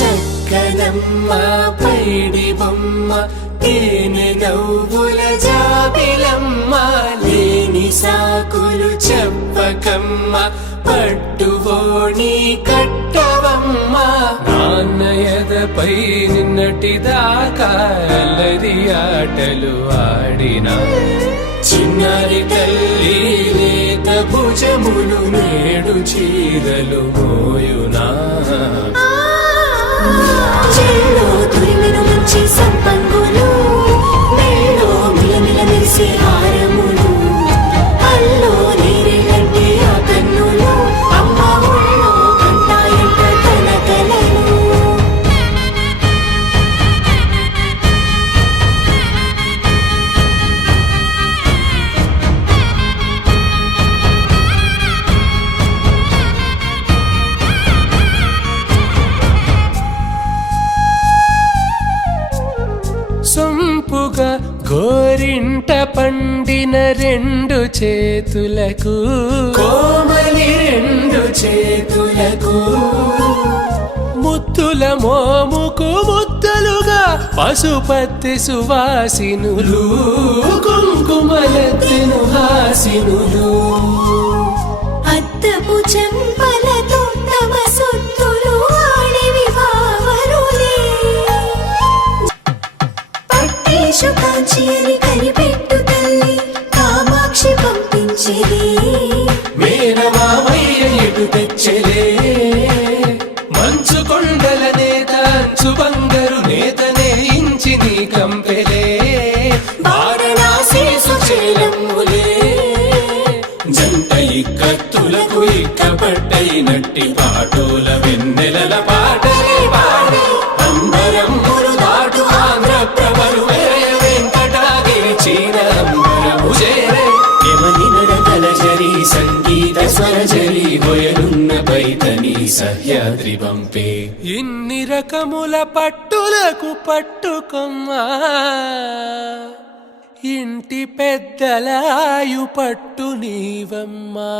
చక్కనమ్మ పైడి బొమ్మ తేనె నవ్వుల జాబిలమ్మ లేని సాకులు చెప్పకమ్మ పట్టువోణి కట్టవమ్మ నాన్నయదపై నిన్నటిదాకా అల్లరి ఆటలు ఆడినా చిన్నారి తల్లి లేత భుజములు నేడు చీరలు మోయునా చెల్లో తురిమిను మంచి సంపంగులు మెళ్ళో మిలమిల మెరిసే హారములు అల్లో నీరెళ్ళంటే ఆ కన్నులు అమ్మ ఒళ్ళో కంటాయంట తన కలలు సొంపుగా గోరింట పండిన రెండు చేతులకు కోమలి రెండు చేతులకు ముద్దుల మోముకు ముద్దలుగా పశుపతి సువాసినులు కుంకుమలెత్తిను హాసినులు అద్దపు చెంపలతో తమ సొత్తులు ఆడివి వావరులే పట్టేశు కాంచి అని కనిపెట్టు తల్లి కామాక్షి పంపించేది మేనమామయ్య ఎటు తెచ్చలే మంచు కొండల నేత అంచు బంగారు నేతనే ఇంచి నీ కంపెలే వారణాసి సుచేలమ్ములే జంట ఇక్కత్తులకు ఇక్కపట్టైనట్టి పాటోల వెన్నెలల పాటలే పాడే అంబరమ్ములు దాటు ఆంధ్ర ప్రభలు వెంకటాగిరి చీన అంబరము చేరే యమని నడకల జరి సంగీత స్వరజరి హొయలున్న పైతని సహ్యాద్రి పంపే ఇన్ని రకముల పట్టులకు పట్టుకొమ్మా ఇంటి పెద్దలాయు పట్టు నీవమ్మా.